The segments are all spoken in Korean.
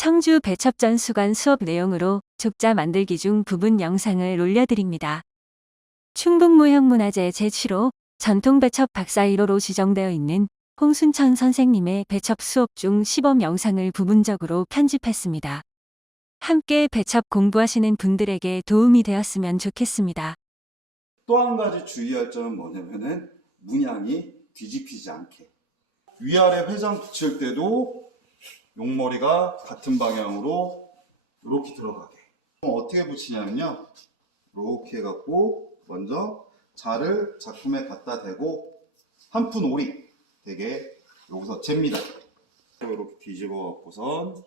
청주 배첩전 수관 수업 내용으로 족자 만들기 중 부분 영상을 올려드립니다. 충북무형문화재 제7호 전통배첩 박사 1호로 지정되어 있는 홍순천 선생님의 배첩 수업 중 시범 영상을 부분적으로 편집했습니다. 함께 배첩 공부하시는 분들에게 도움이 되었으면 좋겠습니다. 또 한 가지 주의할 점은 뭐냐면은 문양이 뒤집히지 않게. 위아래 회장 붙일 때도 용머리가 같은 방향으로 이렇게 들어가게. 어떻게 붙이냐면요. 이렇게 해갖고 먼저 자를 작품에 갖다 대고 한 푼 오리 되게 여기서 잽니다. 이렇게 뒤집어 갖고선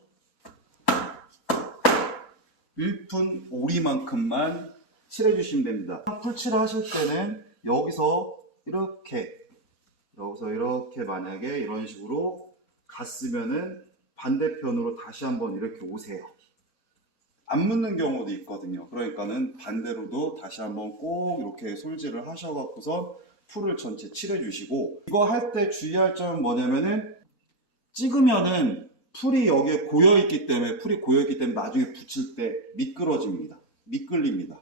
1푼 오리만큼만 칠해주시면 됩니다. 풀칠을 하실 때는 여기서 이렇게 만약에 이런 식으로 갔으면은 반대편으로 다시 한번 이렇게 오세요. 안 묻는 경우도 있거든요. 그러니까는 반대로도 다시 한번 꼭 이렇게 솔질을 하셔갖고서 풀을 전체 칠해주시고, 이거 할 때 주의할 점은 뭐냐면은 찍으면은 풀이 여기에 고여있기 때문에 나중에 붙일 때 미끄러집니다. 미끌립니다.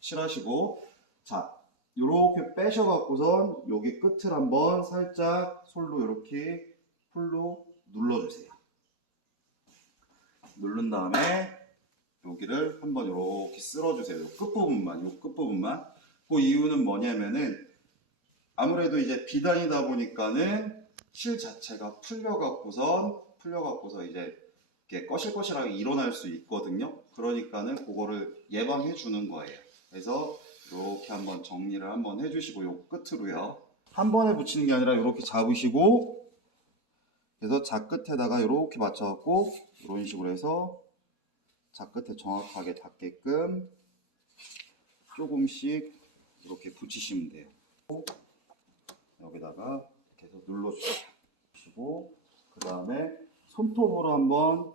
칠하시고, 자, 요렇게 빼셔갖고선 여기 끝을 한번 살짝 솔로 이렇게 풀로 눌러주세요. 누른 다음에 여기를 한번 이렇게 쓸어주세요. 요 끝부분만. 그 이유는 뭐냐면은 아무래도 이제 비단이다 보니까는 실 자체가 풀려갖고서 이제 이렇게 거실거실하게 일어날 수 있거든요. 그러니까는 그거를 예방해 주는 거예요. 그래서 이렇게 한번 정리를 한번 해주시고, 요 끝으로요. 한 번에 붙이는 게 아니라 이렇게 잡으시고, 그래서 자 끝에다가 이렇게 맞춰갖고 이런 식으로 해서 자 끝에 정확하게 닿게끔 조금씩 이렇게 붙이시면 돼요. 여기다가 계속 눌러주시고, 그 다음에 손톱으로 한번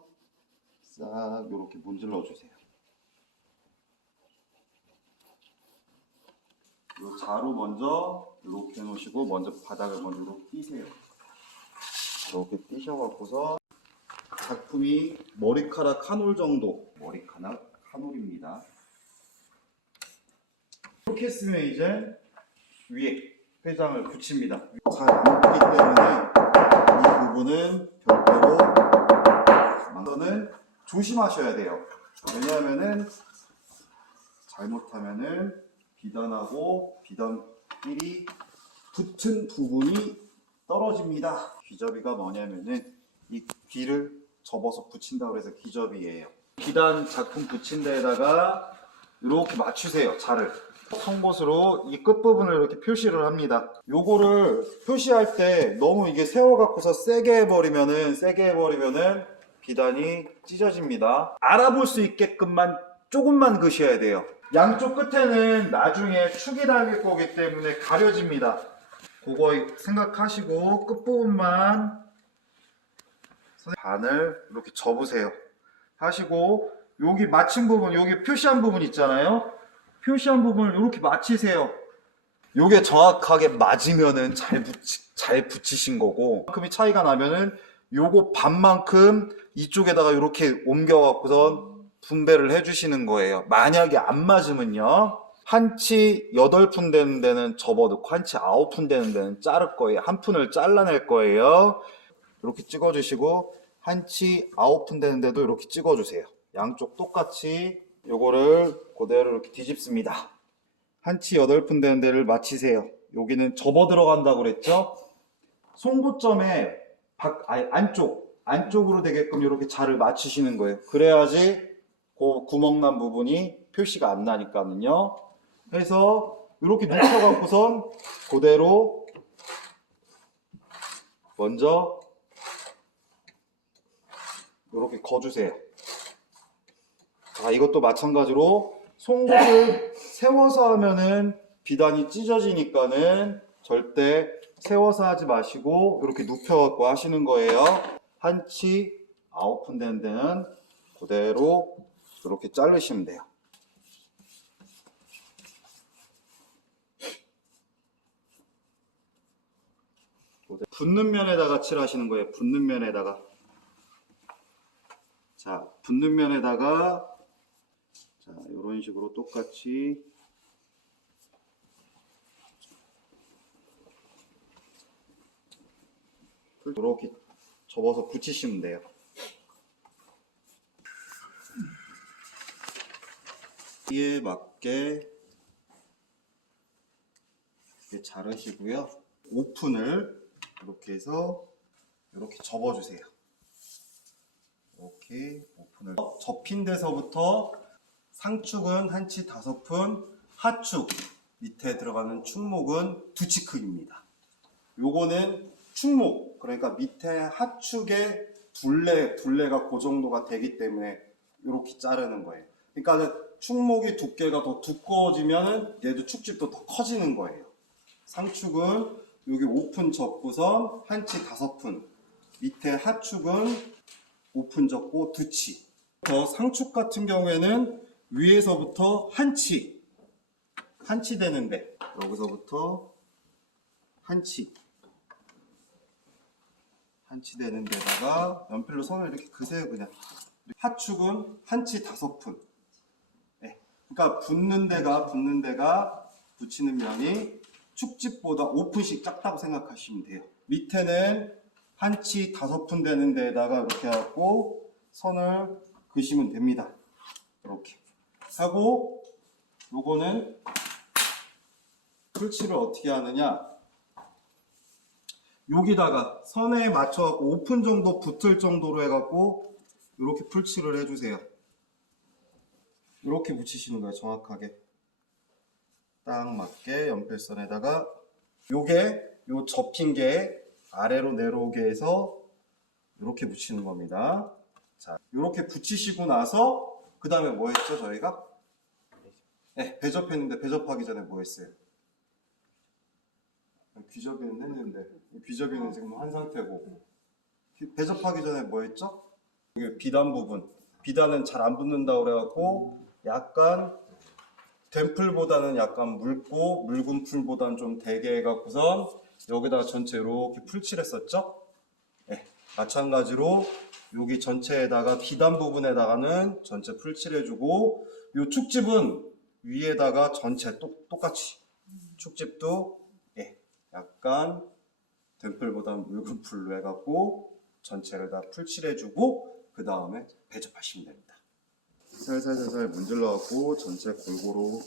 싹 이렇게 문질러 주세요. 이 자로 먼저 이렇게 놓으시고, 먼저 바닥을 먼저 이렇게 띄세요. 이렇게 띄셔갖고서 작품이 머리카락 한 올 정도, 머리카락 한 올입니다. 이렇게 했으면 이제 위에 회장을 붙입니다. 잘 안 붙기 때문에 이 부분은 별도로 조심하셔야 돼요. 왜냐하면은 잘못하면은 비단하고 비단끼리 붙은 부분이 떨어집니다. 귀접이가 뭐냐면은 이 귀를 접어서 붙인다고 해서 귀접이에요. 비단 작품 붙인 데에다가 이렇게 맞추세요. 자를 송곳으로 이 끝부분을 이렇게 표시를 합니다. 요거를 표시할 때 너무 이게 세워갖고서 세게 해버리면은 비단이 찢어집니다. 알아볼 수 있게끔만 조금만 그으셔야 돼요. 양쪽 끝에는 나중에 축이 달릴 거기 때문에 가려집니다. 그거 생각하시고 끝부분만 반을 이렇게 접으세요. 하시고, 여기 맞힌 부분, 여기 표시한 부분 있잖아요. 표시한 부분을 이렇게 맞추세요. 요게 정확하게 맞으면은 잘 붙이신 거고, 그만큼의 차이가 나면은 요거 반만큼 이쪽에다가 이렇게 옮겨갖고선 분배를 해주시는 거예요. 만약에 안 맞으면요, 한치 8푼 되는 데는 접어놓고 한치 9푼 되는 데는 자를 거예요. 한 푼을 잘라낼 거예요. 이렇게 찍어주시고, 한치 9푼 되는 데도 이렇게 찍어주세요. 양쪽 똑같이 요거를 그대로 이렇게 뒤집습니다. 한치 8푼 되는 데를 맞추세요. 여기는 접어 들어간다고 그랬죠? 송곳점에 안쪽으로 되게끔 이렇게 자를 맞추시는 거예요. 그래야지 그 구멍난 부분이 표시가 안 나니까는요. 해서 이렇게 눕혀갖고선 그대로 먼저 이렇게 거주세요. 자, 이것도 마찬가지로 송곳을 세워서 하면은 비단이 찢어지니까는 절대 세워서 하지 마시고 이렇게 눕혀갖고 하시는 거예요. 한치 9푼 되는 데는 그대로 이렇게 자르시면 돼요. 붙는 면에다가 칠하시는 거예요. 붙는 면에다가. 자, 붙는 면에다가 자, 이런 식으로 똑같이 이렇게 접어서 붙이시면 돼요. 이에 맞게 이렇게 자르시고요. 오픈을 이렇게 해서 이렇게 접어주세요. 이렇게 오픈을 접힌 데서부터 상축은 한치 5푼, 하축 밑에 들어가는 축목은 2치 크기입니다. 요거는 축목, 그러니까 밑에 하축의 둘레가 그 정도가 되기 때문에 이렇게 자르는 거예요. 그러니까 축목이 두께가 더 두꺼워지면 얘도 축집도 더 커지는 거예요. 상축은 여기 5푼 접고선 한치 5푼, 밑에 하축은 5푼 접고 2치. 상축 같은 경우에는 위에서부터 한치 되는데 여기서부터 한치 되는 데다가 연필로 선을 이렇게 그세요. 그냥 하축은 한치 5푼. 네. 그러니까 붙는 데가 붙이는 면이 축집보다 5푼씩 작다고 생각하시면 돼요. 밑에는 한치 5푼 되는 데다가 이렇게 하고 선을 그시면 됩니다. 이렇게 하고 요거는 풀칠을 어떻게 하느냐, 여기다가 선에 맞춰갖고 5푼 정도 붙을 정도로 해갖고 이렇게 풀칠을 해주세요. 이렇게 붙이시는 거예요. 정확하게 딱 맞게 연필선에다가 요 접힌 게 아래로 내려오게 해서 이렇게 붙이는 겁니다. 자, 이렇게 붙이시고 나서 그 다음에 뭐 했죠 저희가? 네, 배접했는데 배접하기 전에 뭐 했어요? 귀접이는 했는데 귀접이는 지금 한 상태고, 배접하기 전에 뭐 했죠? 여기 비단 부분, 비단은 잘 안 붙는다고 그래갖고 약간 덴플보다는 약간 묽고 묽은 풀보다는 좀 되게 해갖고선 여기다가 전체 이렇게 풀칠했었죠? 네, 마찬가지로 여기 전체에다가 비단 부분에다가는 전체 풀칠해주고, 요 축집은 위에다가 전체 똑같이 축집도 약간 덴플보다는 묽은 풀로 해갖고 전체를 다 풀칠해주고 그 다음에 배접하시면 됩니다. 살살 문질러갖고 전체 골고루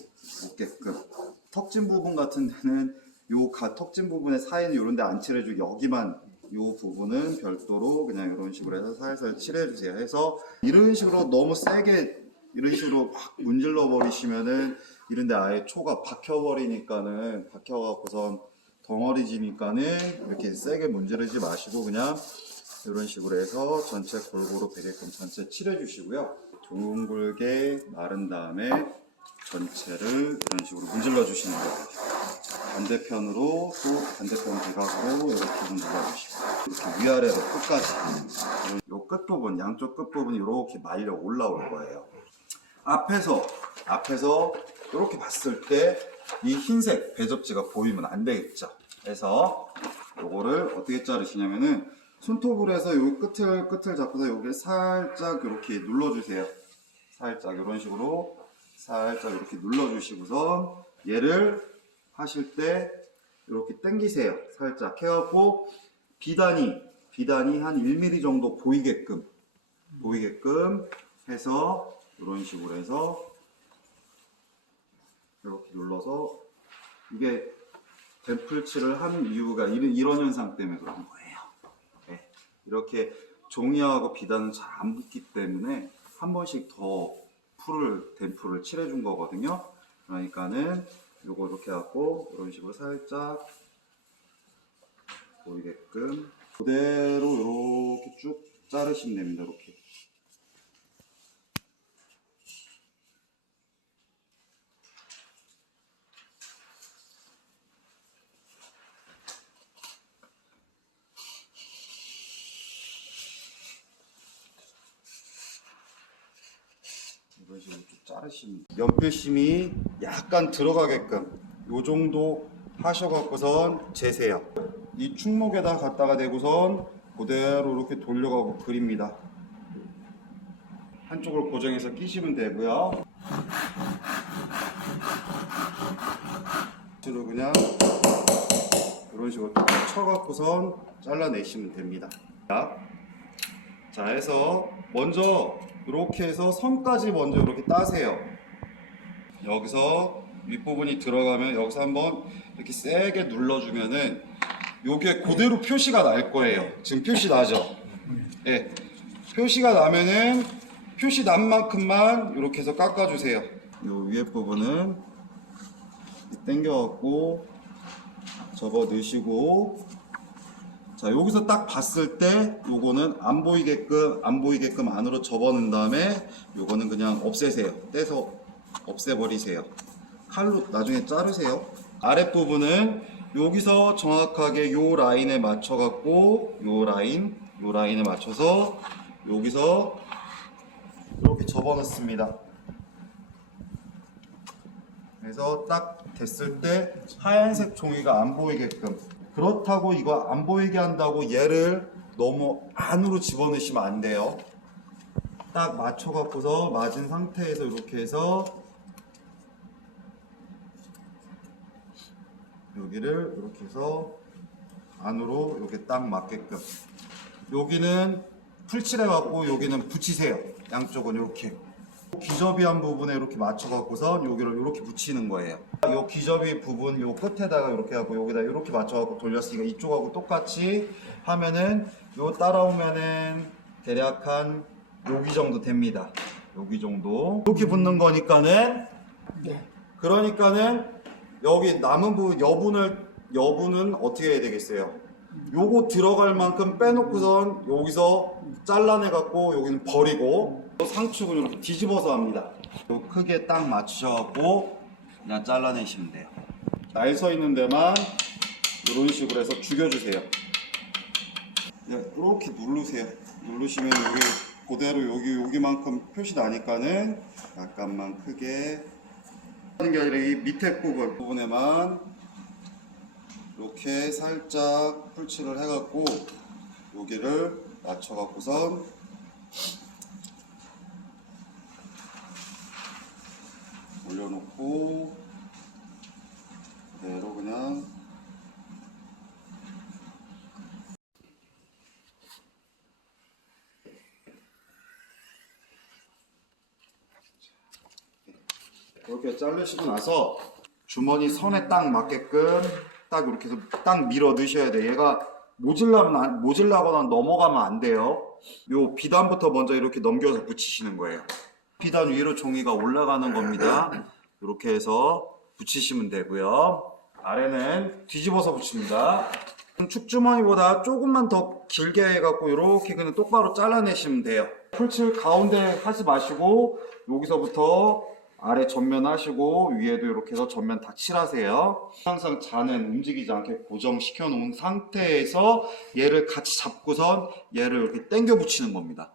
묻게끔. 턱진 부분 같은 데는 턱진 부분에 사이는 이런 데 안 칠해주고 여기만 요 부분은 별도로 그냥 이런 식으로 해서 살살 칠해주세요. 해서 이런 식으로 너무 세게 이런 식으로 막 문질러 버리시면은 이런 데 아예 초가 박혀버리니까는, 박혀갖고선 덩어리지니까는 이렇게 세게 문지르지 마시고 그냥 이런 식으로 해서 전체 골고루 배게끔 전체 칠해주시고요. 둥글게 마른 다음에 전체를 이런 식으로 문질러 주시는 거예요. 반대편으로 또 반대편 대각으로 이렇게 문질러 주시고 이렇게 위아래로 끝까지 요 끝부분, 양쪽 끝부분이 이렇게 말려 올라올 거예요. 앞에서 이렇게 봤을 때 이 흰색 배접지가 보이면 안 되겠죠. 그래서 요거를 어떻게 자르시냐면은 손톱으로 해서 요 끝을 잡고서 여기를 살짝 이렇게 눌러주세요. 살짝 이런 식으로 살짝 이렇게 눌러주시고선 얘를 하실 때 이렇게 당기세요. 살짝 해갖고 비단이 한 1mm 정도 보이게끔 해서 이런 식으로 해서 이렇게 눌러서, 이게 덴플칠을 한 이유가 이런 현상 때문에 그런 거예요. 네. 이렇게 종이하고 비단은 잘 안 붙기 때문에 한 번씩 더 덴플을 칠해준 거거든요. 그러니까는 요거 이렇게 하고 이런 식으로 살짝 보이게끔 그대로 이렇게 쭉 자르시면 됩니다. 이렇게. 이런 식으로 쭉 자르시면 돼요. 연필심이 약간 들어가게끔 요 정도 하셔갖고선 재세요. 이 축목에다 갖다가 대고선 그대로 이렇게 돌려가고 그립니다. 한쪽을 고정해서 끼시면 되고요. 뒤로 그냥 이런 식으로 딱 쳐갖고선 잘라내시면 됩니다. 자, 해서 먼저 이렇게 해서 선까지 먼저 이렇게 따세요. 여기서 윗부분이 들어가면 여기서 한번 이렇게 세게 눌러주면은 요게 그대로 표시가 날 거예요. 지금 표시 나죠? 예. 표시가 나면은 표시 난 만큼만 이렇게 해서 깎아주세요. 요 위에 부분은 당겨갖고 접어 넣으시고, 자, 여기서 딱 봤을 때 요거는 안 보이게끔 안으로 접어 넣은 다음에 요거는 그냥 없애세요. 떼서 없애버리세요. 칼로 나중에 자르세요. 아랫부분은 여기서 정확하게 요 라인에 맞춰갖고 요 라인에 맞춰서 여기서 이렇게 접어 넣습니다. 그래서 딱 됐을 때 하얀색 종이가 안 보이게끔. 그렇다고 이거 안 보이게 한다고 얘를 너무 안으로 집어넣으시면 안 돼요. 딱 맞춰갖고서 맞은 상태에서 이렇게 해서 여기를 이렇게 해서 안으로 이렇게 딱 맞게끔. 여기는 풀칠해갖고 여기는 붙이세요. 양쪽은 이렇게. 기저비한 부분에 이렇게 맞춰갖고서 여기를 이렇게 붙이는 거예요. 요 기저비 부분 요 끝에다가 이렇게 하고 여기다 이렇게 맞춰갖고 돌렸으니까 이쪽하고 똑같이 하면은 요 따라오면은 대략 한 여기 정도 됩니다. 여기 정도. 이렇게 붙는 거니까는, 그러니까는 여기 남은 부분 여분은 어떻게 해야 되겠어요? 요거 들어갈 만큼 빼놓고선 여기서 잘라내갖고 여기는 버리고, 상축을 이렇게 뒤집어서 합니다. 요 크게 딱 맞추셔갖고 그냥 잘라내시면 돼요. 날 서 있는 데만 이런 식으로 해서 죽여주세요. 이렇게 누르세요. 누르시면 여기 그대로 여기만큼 표시 나니까는 약간만 크게 하는 게 아니라 이 밑에 부분에만 이렇게 살짝 풀칠을 해갖고 여기를 맞춰갖고선 올려놓고 그대로 그냥 이렇게 자르시고 나서 주머니 선에 딱 맞게끔 딱 이렇게 해서 딱 밀어 넣으셔야 돼요. 얘가 모질라거나 넘어가면 안 돼요. 요 비단부터 먼저 이렇게 넘겨서 붙이시는 거예요. 비단 위로 종이가 올라가는 겁니다. 이렇게 해서 붙이시면 되고요. 아래는 뒤집어서 붙입니다. 축주머니보다 조금만 더 길게 해갖고 이렇게 그냥 똑바로 잘라내시면 돼요. 풀칠 가운데 하지 마시고 여기서부터 아래 전면 하시고 위에도 이렇게 해서 전면 다 칠하세요. 항상 잔은 움직이지 않게 고정시켜 놓은 상태에서 얘를 같이 잡고선 얘를 이렇게 당겨 붙이는 겁니다.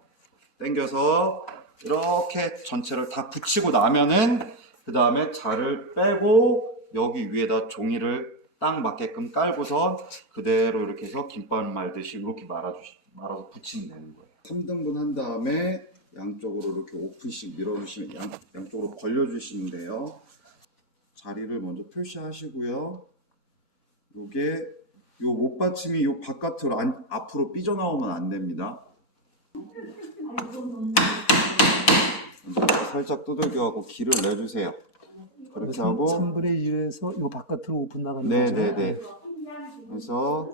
당겨서 이렇게 전체를 다 붙이고 나면은 그 다음에 자를 빼고 여기 위에다 종이를 딱 맞게끔 깔고선 그대로 이렇게 해서 김밥 말듯이 이렇게 말아서 붙이면 되는 거예요. 3등분 한 다음에 양쪽으로 이렇게 5분씩 밀어주시면 양쪽으로 벌려주시면 돼요. 자리를 먼저 표시하시고요. 요게 요 못받침이 요 바깥으로 앞으로 삐져나오면 안 됩니다. 살짝 두들겨갖고 길을 내주세요. 그렇게 하고 3분의 1에서 요 바깥으로 5분 나가는 거죠? 네네네. 그래서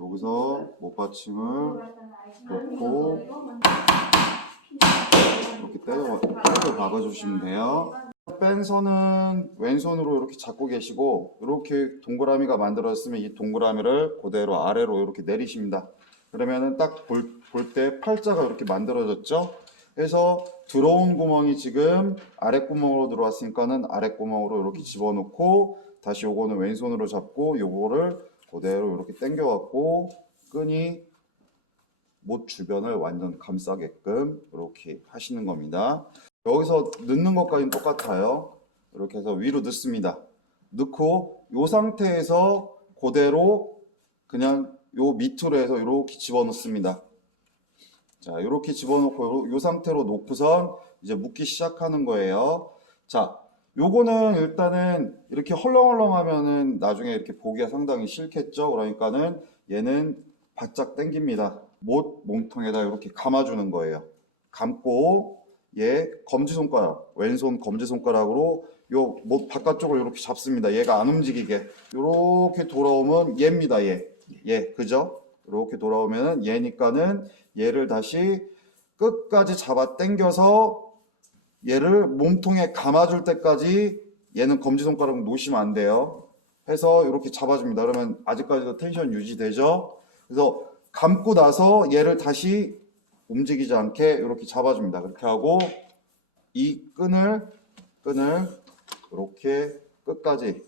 여기서 못받침을 넣고 이렇게 떼서 박아주시면 돼요. 뺀 선은 왼손으로 이렇게 잡고 계시고 이렇게 동그라미가 만들어졌으면 이 동그라미를 그대로 아래로 이렇게 내리십니다. 그러면은 딱 볼 때 팔자가 이렇게 만들어졌죠? 그래서 들어온 구멍이 지금 아랫구멍으로 들어왔으니까는 아랫구멍으로 이렇게 집어넣고 다시 요거는 왼손으로 잡고 요거를 그대로 이렇게 당겨 갖고 끈이 못 주변을 완전 감싸게끔 이렇게 하시는 겁니다. 여기서 넣는 것까지는 똑같아요. 이렇게 해서 위로 넣습니다. 넣고 요 상태에서 그대로 그냥 요 밑으로 해서 이렇게 집어넣습니다. 자, 이렇게 집어넣고 요 상태로 놓고선 이제 묶기 시작하는 거예요. 자, 요거는 일단은 이렇게 헐렁헐렁하면은 나중에 이렇게 보기가 상당히 싫겠죠. 그러니까는 얘는 바짝 당깁니다. 못 몸통에다 이렇게 감아주는 거예요. 감고 얘 검지손가락, 왼손 검지손가락으로 요 못 바깥쪽을 이렇게 잡습니다. 얘가 안 움직이게. 이렇게 돌아오면 얘입니다. 얘 그죠? 이렇게 돌아오면은 얘니까는 얘를 다시 끝까지 잡아 당겨서 얘를 몸통에 감아줄 때까지 얘는 검지손가락 놓으시면 안 돼요. 해서 이렇게 잡아줍니다. 그러면 아직까지도 텐션 유지되죠? 그래서 감고 나서 얘를 다시 움직이지 않게 이렇게 잡아줍니다. 그렇게 하고 이 끈을 이렇게 끝까지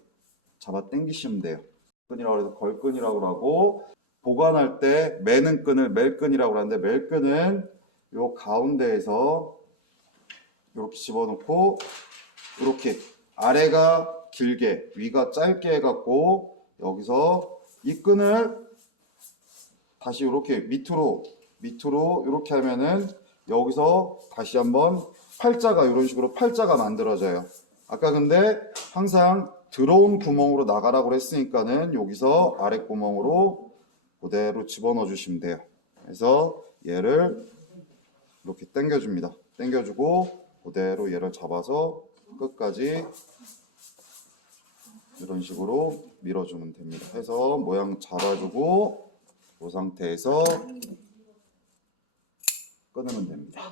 잡아 당기시면 돼요. 끈이라고 해서 걸끈이라고 하고 보관할 때 매는 끈을 멜끈이라고 하는데 멜끈은 요 가운데에서 이렇게 집어넣고 이렇게 아래가 길게 위가 짧게 해갖고 여기서 이 끈을 다시 이렇게 밑으로 이렇게 하면은 여기서 다시 한번 팔자가 이런 식으로 팔자가 만들어져요. 아까 근데 항상 들어온 구멍으로 나가라고 했으니까는 여기서 아래 구멍으로 그대로 집어넣어 주시면 돼요. 그래서 얘를 이렇게 당겨줍니다. 당겨주고 그대로 얘를 잡아서 끝까지 이런 식으로 밀어주면 됩니다. 해서 모양 잡아주고 이 상태에서 끊으면 됩니다.